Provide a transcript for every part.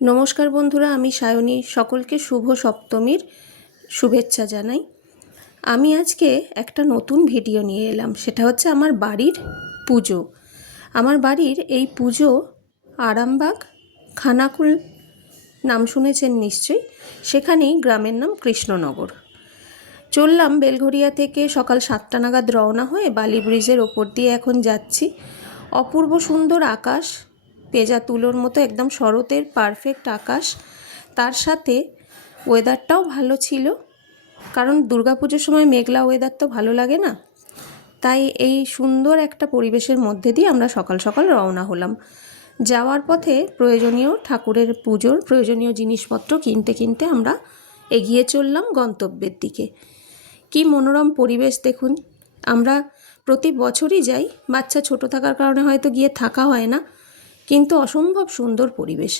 নমস্কার বন্ধুরা, আমি সায়নী। সকলকে শুভ সপ্তমীর শুভেচ্ছা জানাই। আমি আজকে একটা নতুন ভিডিও নিয়ে এলাম, সেটা হচ্ছে আমার বাড়ির পুজো। আমার বাড়ির এই পুজো আরামবাগ খানাকুল নাম শুনেছেন নিশ্চয়ই? সেখানেই গ্রামের নাম কৃষ্ণনগর। চললাম বেলঘরিয়া থেকে সকাল সাতটা নাগাদ রওনা হয়ে বালি ব্রিজের ওপর দিয়ে এখন যাচ্ছি। অপূর্ব সুন্দর আকাশ পেজা তুলোর মতো একদম শরতের পারফেক্ট আকাশ। তার সাথে ওয়েদারটাও ভালো ছিল, কারণ দুর্গাপুজোর সময় মেঘলা ওয়েদার তো ভালো লাগে না। তাই এই সুন্দর একটা পরিবেশের মধ্যে দিয়ে আমরা সকাল সকাল রওনা হলাম। যাওয়ার পথে প্রয়োজনীয় ঠাকুরের পুজোর প্রয়োজনীয় জিনিসপত্র কিনতে কিনতে আমরা এগিয়ে চললাম গন্তব্যের দিকে। কি মনোরম পরিবেশ দেখুন। আমরা প্রতি বছরই যাই, বাচ্চা ছোট থাকার কারণে হয়তো গিয়ে থাকা হয় না। কিন্তু অসম্ভব সুন্দর পরিবেশ।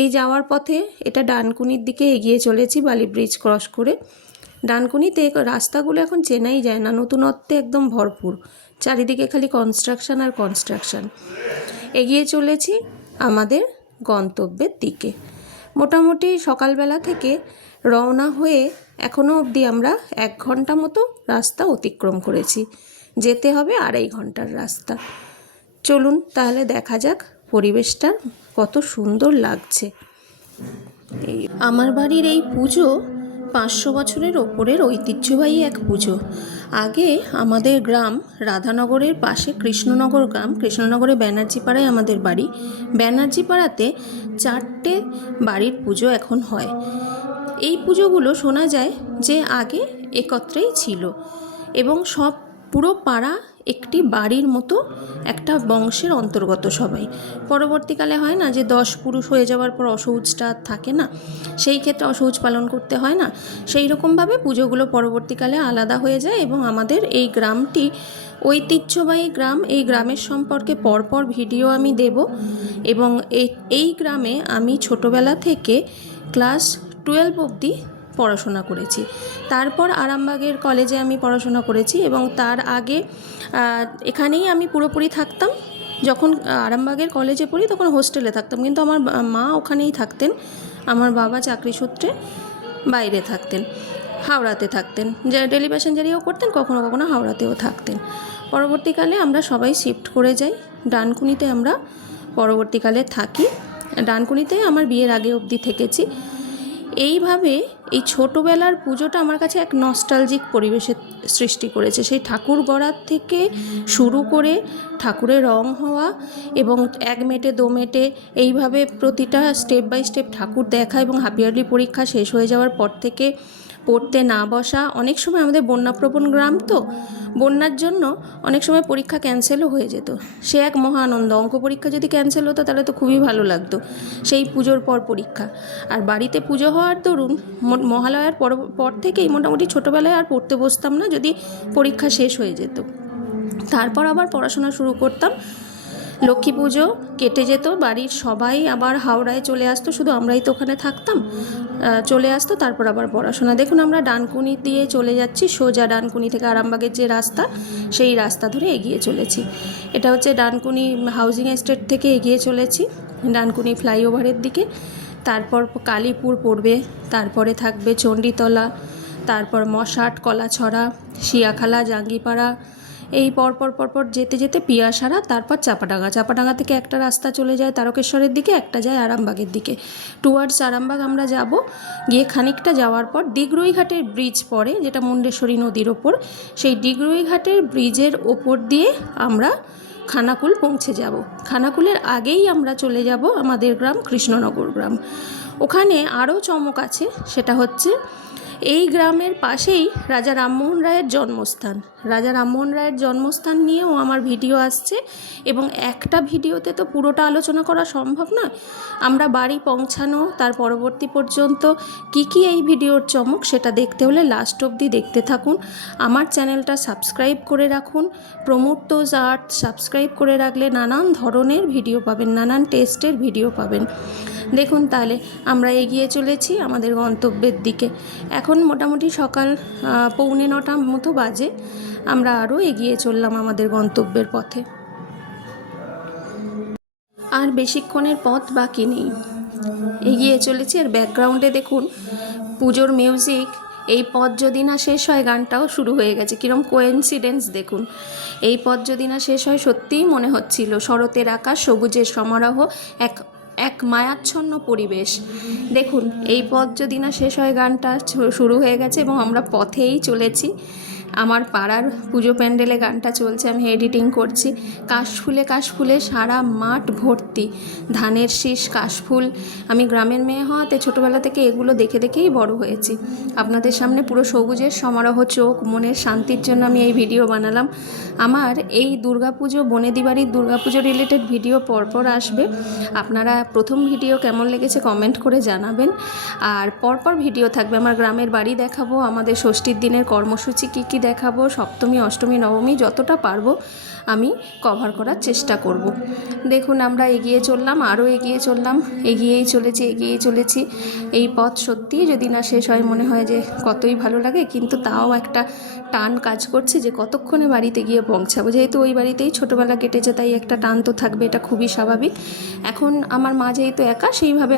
এই যাওয়ার পথে এটা ডানকুনির দিকে এগিয়ে চলেছি বালি ব্রিজ ক্রস করে। ডানকুনিতে রাস্তাগুলো এখন চেনাই যায় না, নতুনত্বে একদম ভরপুর। চারিদিকে খালি কনস্ট্রাকশন আর কনস্ট্রাকশন এগিয়ে চলেছি আমাদের গন্তব্যের দিকে। মোটামুটি সকালবেলা থেকে রওনা হয়ে এখনও অবধি আমরা এক ঘণ্টা মতো রাস্তা অতিক্রম করেছি। যেতে হবে আড়াই ঘণ্টার রাস্তা। চলুন তাহলে দেখা যাক পরিবেশটা কত সুন্দর লাগছে। এই আমার বাড়ির এই পুজো পাঁচশো বছরের ওপরের ঐতিহ্যবাহী এক পুজো। আগে আমাদের গ্রাম রাধানগরের পাশে কৃষ্ণনগর গ্রাম, কৃষ্ণনগরে ব্যানার্জিপাড়ায় আমাদের বাড়ি। ব্যানার্জিপাড়াতে চারটে বাড়ির পুজো এখন হয়। এই পুজোগুলো শোনা যায় যে আগে একত্রেই ছিল এবং সব পুরো পাড়া একটি বাড়ির মতো একটা বংশের অন্তর্গত সবাই। পরবর্তীকালে হয় না যে দশ পুরুষ হয়ে যাওয়ার পর অসৌচটা থাকে না। সেই ক্ষেত্রে অসৌচ পালন করতে হয় না। সেই রকমভাবে পুজোগুলো পরবর্তীকালে আলাদা হয়ে যায় এবং আমাদের এই গ্রামটি ঐতিহ্যবাহী গ্রাম। এই গ্রামের সম্পর্কে পরপর ভিডিও আমি দেব এবং এই গ্রামে আমি ছোটোবেলা থেকে ক্লাস টুয়েলভ অবধি পড়াশোনা করেছি। তারপর আরামবাগের কলেজে আমি পড়াশোনা করেছি এবং তার আগে এখানেই আমি পুরোপুরি থাকতাম। যখন আরামবাগের কলেজে পড়ি তখন হোস্টেলে থাকতাম। কিন্তু আমার মা ওখানেই থাকতেন। আমার বাবা চাকরি সূত্রে বাইরে থাকতেন, হাওড়াতে থাকতেন। যে ডেলি প্যাসেঞ্জারিও করতেন, কখনো কখনো হাওড়াতেও থাকতেন। পরবর্তীকালে আমরা সবাই শিফট করে যাই। ডানকুনিতে আমরা পরবর্তীকালে থাকি। ডানকুনিতে আমার বিয়ের আগে অবধি থেকেছি। এইভাবে এই ছোটোবেলার পুজোটা আমার কাছে এক নস্টালজিক পরিবেশের সৃষ্টি করেছে। সেই ঠাকুর গড়ার থেকে শুরু করে ঠাকুরের রং হওয়া এবং এক মেটে, দো মেটে এইভাবে প্রতিটা স্টেপ বাই স্টেপ ঠাকুর দেখা এবং হাফ হাফিয়ারলি পরীক্ষা শেষ হয়ে যাওয়ার পর থেকে পড়তে না বসা, অনেক সময় আমাদের বন্যাপ্রবণ গ্রাম তো, বন্যার জন্য অনেক সময় পরীক্ষা ক্যান্সেলও হয়ে যেত। সে এক মহা আনন্দ, অঙ্ক পরীক্ষা যদি ক্যান্সেল হতো তাহলে তো খুবই ভালো লাগতো, সেই পুজোর পর পরীক্ষা। আর বাড়িতে পুজো হওয়ার দরুন মহালয়ার পর পর থেকেই মোটামুটি ছোটোবেলায় আর পড়তে বসতাম না, যদি পরীক্ষা শেষ হয়ে যেত। তারপর আবার পড়াশোনা শুরু করতাম লক্ষ্মী পুজো, কেটে যেত, বাড়ির সবাই আবার হাওড়ায় চলে আসতো, শুধু আমরাই তো ওখানে থাকতাম। চলে আসতো, তারপর আবার পড়াশোনা। দেখুন আমরা ডানকুনি দিয়ে চলে যাচ্ছি, সোজা ডানকুনি থেকে আরামবাগের যে রাস্তা, সেই রাস্তা ধরে এগিয়ে চলেছি। এটা হচ্ছে ডানকুনি হাউজিং এস্টেট থেকে এগিয়ে চলেছি, ডানকুনি ফ্লাইওভারের দিকে। তারপর কালীপুর পড়বে, তারপরে থাকবে চণ্ডীতলা, তারপর মশাট, কলাছড়া, শিয়াখালা, জাঙ্গিপাড়া এই পরপর পরপর যেতে যেতে পিয়াসারা, তারপর চাপাডাঙ্গা। চাপাডাঙ্গা থেকে একটা রাস্তা চলে যায় তারকেশ্বরের দিকে, একটা যায় আরামবাগের দিকে। টুয়ার্ডস আরামবাগ আমরা যাব। গিয়ে খানিকটা যাওয়ার পর দিগরুই ঘাটের ব্রিজ পড়ে, যেটা মুন্ডেশ্বরী নদীর ওপর। সেই দিগরুই ঘাটের ব্রিজের ওপর দিয়ে আমরা খানাকুল পৌঁছে যাব। খানাকুলের আগেই আমরা চলে যাব আমাদের গ্রাম, কৃষ্ণনগর গ্রাম। ওখানে আরও চমক আছে, সেটা হচ্ছে এই গ্রামের পাশেই রাজা রামমোহন রায়ের জন্মস্থান। রাজা রামমোহন রায়ের জন্মস্থান নিয়েও আমার ভিডিও আসছে এবং একটা ভিডিওতে তো পুরোটা আলোচনা করা সম্ভব নয়। আমরা বাড়ি পৌঁছানো, তার পরবর্তী পর্যন্ত কি কি এই ভিডিওর চমক সেটা দেখতে হলে লাস্ট অবধি দেখতে থাকুন। আমার চ্যানেলটা সাবস্ক্রাইব করে রাখুন। প্রমোট দোজ আর্ট সাবস্ক্রাইব করে রাখলে নানান ধরনের ভিডিও পাবেন, নানান টেস্টের ভিডিও পাবেন। দেখুন তাহলে, আমরা এগিয়ে চলেছি আমাদের গন্তব্যের দিকে। এখন মোটামুটি সকাল পৌনে নটা মতো বাজে। আমরা আরও এগিয়ে চললাম আমাদের গন্তব্যের পথে। আর বেশিক্ষণের পথ বাকি নেই। এগিয়ে চলেছি আর ব্যাকগ্রাউন্ডে দেখুন, পুজোর মিউজিক। এই পথ যদি না শেষ হয়, গানটাও শুরু হয়ে গেছে। কিরম কোয়েন্সিডেন্স দেখুন। এই পথ যদি না শেষ হয়, সত্যিই মনে হচ্ছিল শরতের আকাশ, সবুজের সমারোহ, এক এক মায়াচ্ছন্ন পরিবেশ। দেখুন, এই পথ যদি না শেষ হয়, গানটা শুরু হয়ে গেছে এবং আমরা পথেই চলেছি। আমার পাড়ার পুজো প্যান্ডেলে গানটা চলছে, আমি এডিটিং করছি। কাশফুলে কাশফুলে সারা মাঠ ভর্তি। ধানের শীষ, কাশফুল। আমি গ্রামের মেয়ে হওয়াতে ছোটোবেলা থেকে এগুলো দেখে দেখেই বড় হয়েছি। আপনাদের সামনে পুরো সবুজের সমারোহ চোখ, মনের শান্তির জন্য আমি এই ভিডিও বানালাম। আমার এই দুর্গাপুজো বনেদি বাড়ির দুর্গাপুজো রিলেটেড ভিডিও পরপর আসবে। আপনারা প্রথম ভিডিও কেমন লেগেছে কমেন্ট করে জানাবেন। আর পরপর ভিডিও থাকবে, আমার গ্রামের বাড়ি দেখাবো। আমাদের ষষ্ঠীর দিনের কর্মসূচি কী কী দেখাবো সপ্তমী অষ্টমী নবমী যতটা পারব। আমি কভার করার চেষ্টা করব। দেখুন, আমরা এগিয়ে চললাম, আরও এগিয়ে চললাম, এগিয়েই চলেছি এগিয়েই চলেছি। এই পথ সত্যিই যদি না শেষ হয়, মনে হয় যে কতই ভালো লাগে, কিন্তু তাও একটা টান কাজ করছে যে কতক্ষণে বাড়িতে গিয়ে পৌঁছাবো। যেহেতু ওই বাড়িতেই ছোটোবেলা কেটেছে, তাই একটা টান তো থাকবে, এটা খুবই স্বাভাবিক। এখন আমার মা যেহেতু একা, সেইভাবে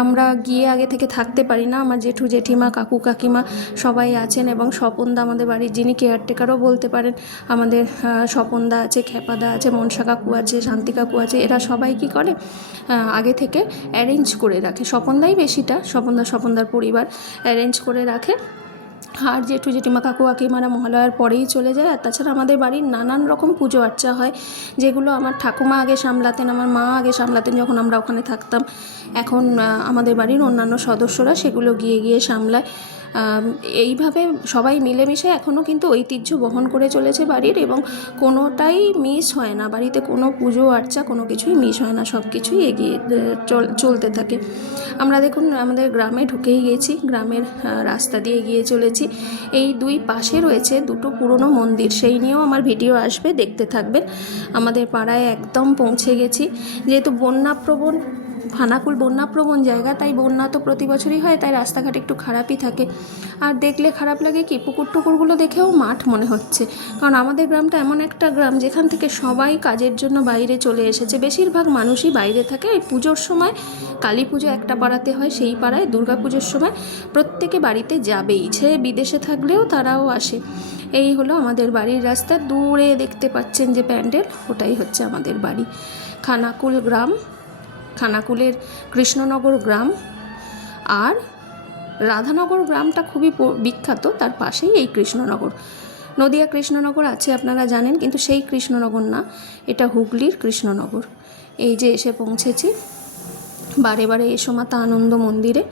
আমরা গিয়ে আগে থেকে থাকতে পারি না। আমার জেঠু জেঠিমা, কাকু কাকিমা সবাই আছেন এবং স্বপনদা আমাদের বাড়ির যিনি কেয়ারটেকারও বলতে পারেন, আমাদের স্বপনদা আছে, খেপাদা আছে মনসা কাকু আছে শান্তি কাকু আছে, এরা সবাই কি করে? আগে থেকে অ্যারেঞ্জ করে রাখে। স্বপনদাই বেশিটা স্বপনদা, স্বপনদার পরিবার অ্যারেঞ্জ করে রাখে। আর জেঠু, জেঠিমা, কাকু, কাকিমারা মহালয়ার পরেই চলে যায়। আর তাছাড়া আমাদের বাড়ির নানান রকম পুজো আর্চা হয়, যেগুলো আমার ঠাকুমা আগে সামলাতেন, আমার মা আগে সামলাতেন যখন আমরা ওখানে থাকতাম। এখন আমাদের বাড়ির অন্যান্য সদস্যরা সেগুলো গিয়ে গিয়ে সামলায়। এইভাবে সবাই মিলেমিশে এখনও কিন্তু ঐতিহ্য বহন করে চলেছে বাড়ির এবং কোনোটাই মিস হয় না। বাড়িতে কোনো পুজো, আর্চা কোনো কিছুই মিস হয় না। সব কিছুই এগিয়ে চল- চলতে থাকে। আমরা দেখুন, আমাদের গ্রামে ঢুকেই গেছি। গ্রামের রাস্তা দিয়ে এগিয়ে চলেছি। এই দুই পাশে রয়েছে দুটো পুরনো মন্দির। সেই নিয়েও আমার ভিডিও আসবে, দেখতে থাকবেন। আমাদের পাড়ায় একদম পৌঁছে গেছি। যেহেতু বন্যাপ্রবণ ফানাকুল বন্যাপ্রবণ জায়গা, তাই বন্যা তো প্রতি বছরই হয়, তাই রাস্তাঘাট একটু খারাপই থাকে। আর দেখলে খারাপ লাগে কি পুকুর টুকুরগুলো দেখেও মাঠ মনে হচ্ছে। কারণ আমাদের গ্রামটা এমন একটা গ্রাম, যেখান থেকে সবাই কাজের জন্য বাইরে চলে এসেছে। বেশিরভাগ মানুষই বাইরে থাকে। এই পুজোর সময় কালী পুজো একটা পাড়াতে হয়, সেই পাড়ায় দুর্গা পুজোর সময় প্রত্যেকে বাড়িতে যাবেই। সে বিদেশে থাকলেও তারাও আসে। এই হলো আমাদের বাড়ির রাস্তা। দূরে দেখতে পাচ্ছেন যে প্যান্ডেল, ওটাই হচ্ছে আমাদের বাড়ি। খানাকুল গ্রাম। খানাকুলের কৃষ্ণনগর গ্রাম। আর রাধানগর গ্রামটা খুবই বিখ্যাত, তার পাশেই এই কৃষ্ণনগর। নদিয়া কৃষ্ণনগর আছে আপনারা জানেন, কিন্তু সেই কৃষ্ণনগর না, এটা হুগলির কৃষ্ণনগর। এই যে এসে পৌঁছেছি, বারে বারে এসো মাতা আনন্দ মন্দিরে।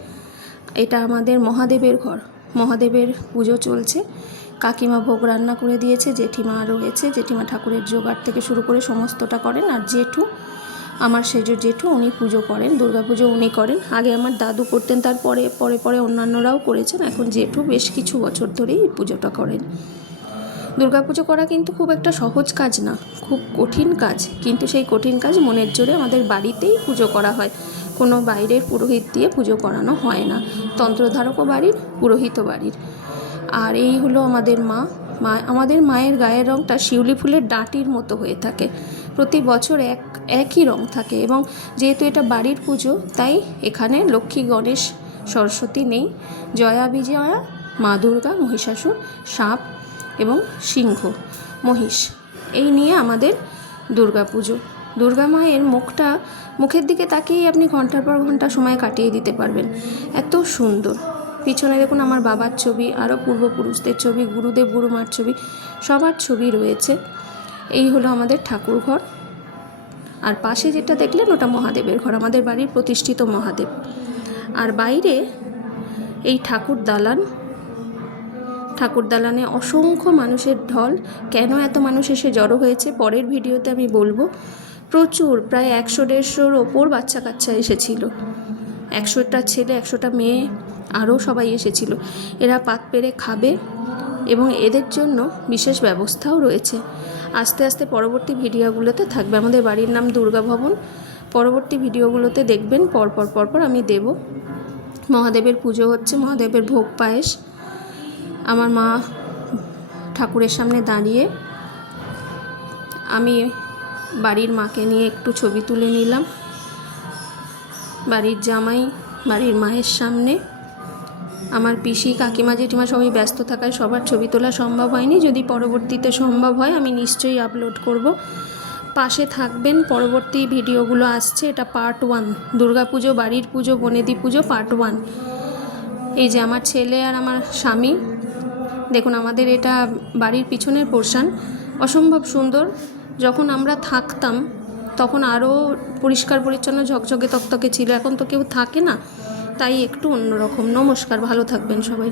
এটা আমাদের মহাদেবের ঘর। মহাদেবের পুজো চলছে। কাকিমা ভোগ রান্না করে দিয়েছে, জেঠিমা রয়েছে, জেঠিমা ঠাকুরের জোগাড় থেকে শুরু করে সমস্তটা করেন, আর জেঠু আমার সেজ জেঠু, উনি পুজো করেন দুর্গা পুজো উনি করেন। আগে আমার দাদু করতেন, তারপরে, পরে পরে অন্যান্যরাও করেছেন। এখন জেঠু বেশ কিছু বছর ধরেই এই পুজোটা করেন। দুর্গা পুজো করা কিন্তু খুব একটা সহজ কাজ না, খুব কঠিন কাজ। কিন্তু সেই কঠিন কাজ মনের জোরে আমাদের বাড়িতেই পুজো করা হয়। কোনো বাইরের পুরোহিত দিয়ে পুজো করানো হয় না। তন্ত্রধারকও বাড়ির, পুরোহিতও বাড়ির। আর এই হলো আমাদের মা। মা, আমাদের মায়ের গায়ের রঙটা শিউলি ফুলের ডাঁটির মতো হয়ে থাকে। প্রতি বছর এক, একই রং থাকে এবং যেহেতু এটা বাড়ির পুজো, তাই এখানে লক্ষ্মী, গণেশ, সরস্বতী নেই। জয়া, বিজয়া, মা দুর্গা, মহিষাসুর, সাপ এবং সিংহ, মহিষ। এই নিয়ে আমাদের দুর্গা পুজো। দুর্গা মায়ের মুখটা, মুখের দিকে তাকিয়েই আপনি ঘণ্টার পর ঘণ্টা সময় কাটিয়ে দিতে পারবেন। এত সুন্দর। পিছনে দেখুন আমার বাবার ছবি আরও পূর্বপুরুষদের ছবি, গুরুদেব, গুরুমার ছবি, সবার ছবি রয়েছে। এই হলো আমাদের ঠাকুর ঘর আর পাশে যেটা দেখলেন, ওটা মহাদেবের ঘর, আমাদের বাড়ির প্রতিষ্ঠিত মহাদেব। আর বাইরে এই ঠাকুর দালান। ঠাকুর দালানে অসংখ্য মানুষের ঢল। কেন এত মানুষ এসে জড়ো হয়েছে? পরের ভিডিওতে আমি বলব, প্রচুর, প্রায় একশো দেড়শোর ওপর বাচ্চা কাচ্চা এসেছিল। একশোটা ছেলে, একশোটা মেয়ে, আরও সবাই এসেছিল। এরা পাত পেরে খাবে। এবং এদের জন্য বিশেষ ব্যবস্থাও রয়েছে। আস্তে আস্তে পরবর্তী ভিডিওগুলোতে থাকবে। আমাদের বাড়ির নাম দুর্গা ভবন। পরবর্তী ভিডিওগুলোতে দেখবেন, পরপর পরপর আমি দেব। মহাদেবের পুজো হচ্ছে মহাদেবের ভোগ পায়েস। আমার মা ঠাকুরের সামনে দাঁড়িয়ে আমি বাড়ির মাকে নিয়ে একটু ছবি তুলে নিলাম। বাড়ির জামাই, বাড়ির মায়ের সামনে। আমার পিসি, কাকিমা, জেঠিমা সবাই ব্যস্ত থাকায় সবার ছবি তোলা সম্ভব হয়নি। যদি পরবর্তীতে সম্ভব হয়, আমি নিশ্চয়ই আপলোড করব। পাশে থাকবেন, পরবর্তী ভিডিওগুলো আসছে। এটা পার্ট ওয়ান দুর্গাপুজো, বাড়ির পুজো, বনেদি পুজো পার্ট ওয়ান এই যে আমার ছেলে আর আমার স্বামী। দেখুন, আমাদের এটা বাড়ির পিছনের পোর্শন অসম্ভব সুন্দর। যখন আমরা থাকতাম, তখন আরও পরিষ্কার পরিচ্ছন্ন ঝকঝকে, তকতকে ছিল। এখন তো কেউ থাকে না। তাই একটু অন্যরকম। নমস্কার ভালো থাকবেন সবাই।